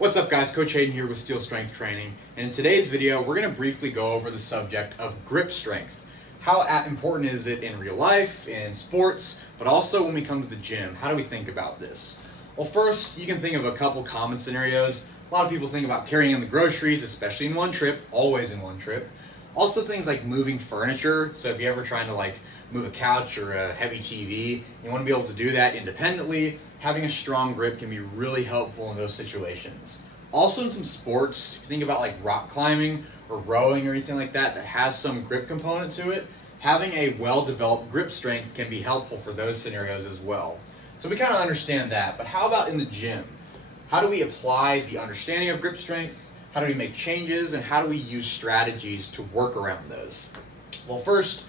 What's up guys, Coach Hayden here with Steel Strength Training, and in today's video we're going to briefly go over the subject of grip strength. How important is it in real life, in sports, but also when we come to the gym? How do we think about this? Well, first you can think of a couple common scenarios. A lot of people think about carrying in the groceries, especially in one trip, always in one trip. Also things like moving furniture, so if you're ever trying to move a couch or a heavy TV, you want to be able to do that independently. Having a strong grip can be really helpful in those situations. Also in some sports, if you think about rock climbing or rowing or anything like that that has some grip component to it, having a well-developed grip strength can be helpful for those scenarios as well. So we kind of understand that, but how about in the gym? How do we apply the understanding of grip strength? How do we make changes, and how do we use strategies to work around those? Well, first,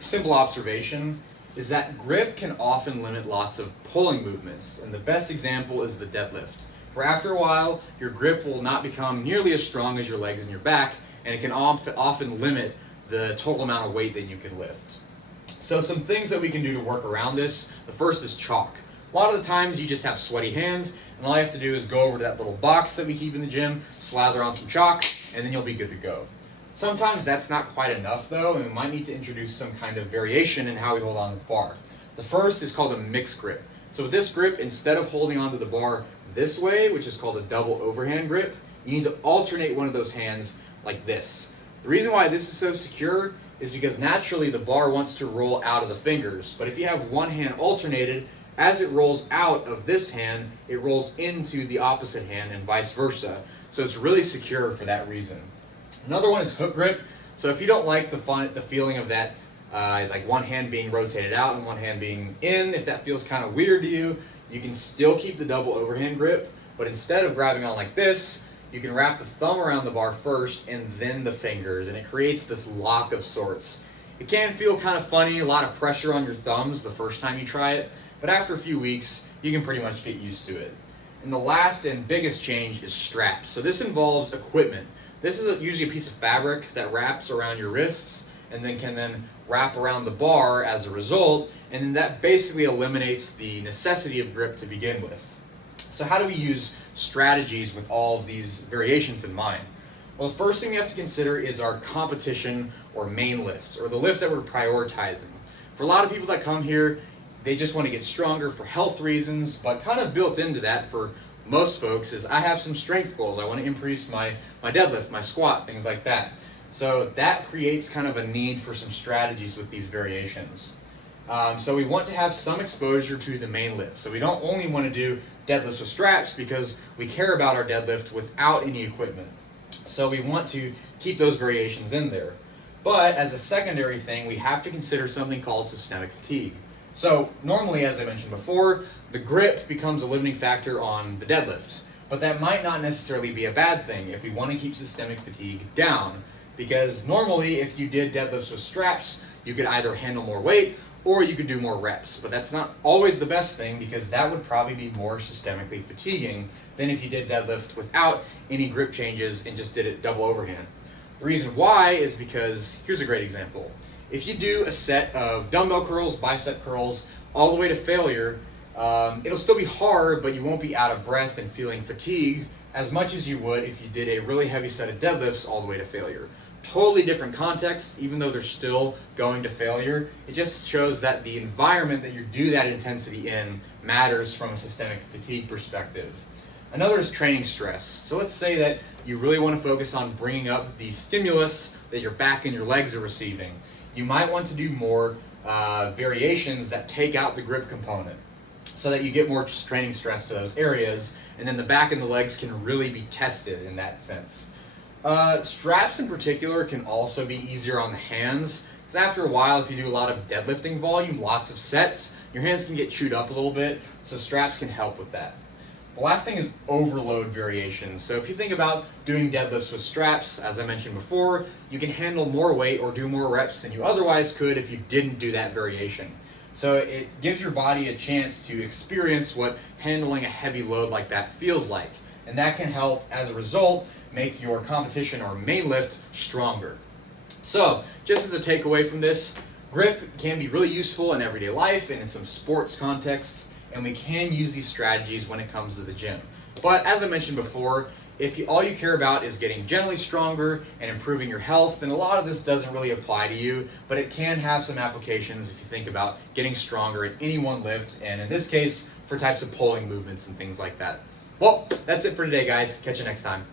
simple observation is that grip can often limit lots of pulling movements, and the best example is the deadlift, where after a while your grip will not become nearly as strong as your legs and your back, and it can often limit the total amount of weight that you can lift. So some things that we can do to work around this, the first is chalk. A lot of the times you just have sweaty hands, and all you have to do is go over to that little box that we keep in the gym, slather on some chalk, and then you'll be good to go. Sometimes that's not quite enough though, and we might need to introduce some kind of variation in how we hold on to the bar. The first is called a mixed grip. So with this grip, instead of holding onto the bar this way, which is called a double overhand grip, you need to alternate one of those hands like this. The reason why this is so secure is because naturally the bar wants to roll out of the fingers, but if you have one hand alternated, as it rolls out of this hand, it rolls into the opposite hand and vice versa. So it's really secure for that reason. Another one is hook grip. So if you don't like the feeling of that, like one hand being rotated out and one hand being in, if that feels kind of weird to you, you can still keep the double overhand grip, but instead of grabbing on like this, you can wrap the thumb around the bar first and then the fingers, and it creates this lock of sorts. It can feel kind of funny, a lot of pressure on your thumbs the first time you try it, but after a few weeks, you can pretty much get used to it. And the last and biggest change is straps. So this involves equipment. This is usually a piece of fabric that wraps around your wrists and then can wrap around the bar as a result, and then that basically eliminates the necessity of grip to begin with. So how do we use strategies with all of these variations in mind? Well, the first thing we have to consider is our competition or main lift, or the lift that we're prioritizing. For a lot of people that come here, they just want to get stronger for health reasons, but kind of built into that for most folks is I have some strength goals. I want to increase my deadlift, my squat, things like that. So that creates kind of a need for some strategies with these variations. So we want to have some exposure to the main lift. So we don't only want to do deadlifts with straps because we care about our deadlift without any equipment. So we want to keep those variations in there. But as a secondary thing, we have to consider something called systemic fatigue. So normally, as I mentioned before, the grip becomes a limiting factor on the deadlift, but that might not necessarily be a bad thing if we want to keep systemic fatigue down, because normally if you did deadlifts with straps, you could either handle more weight or you could do more reps, but that's not always the best thing because that would probably be more systemically fatiguing than if you did deadlift without any grip changes and just did it double overhand. The reason why is because, here's a great example. If you do a set of dumbbell curls, bicep curls, all the way to failure, it'll still be hard, but you won't be out of breath and feeling fatigued as much as you would if you did a really heavy set of deadlifts all the way to failure. Totally different context, even though they're still going to failure. It just shows that the environment that you do that intensity in matters from a systemic fatigue perspective. Another is training stress. So let's say that you really want to focus on bringing up the stimulus that your back and your legs are receiving. You might want to do more variations that take out the grip component so that you get more training stress to those areas, and then the back and the legs can really be tested in that sense. Straps in particular can also be easier on the hands, because after a while, if you do a lot of deadlifting volume, lots of sets, your hands can get chewed up a little bit, so straps can help with that. The last thing is overload variations. So if you think about doing deadlifts with straps, as I mentioned before, you can handle more weight or do more reps than you otherwise could if you didn't do that variation. So it gives your body a chance to experience what handling a heavy load like that feels like. And that can help, as a result, make your competition or main lift stronger. So just as a takeaway from this, grip can be really useful in everyday life and in some sports contexts, and we can use these strategies when it comes to the gym. But as I mentioned before, if all you care about is getting generally stronger and improving your health, then a lot of this doesn't really apply to you, but it can have some applications if you think about getting stronger in any one lift, and in this case, for types of pulling movements and things like that. Well, that's it for today, guys. Catch you next time.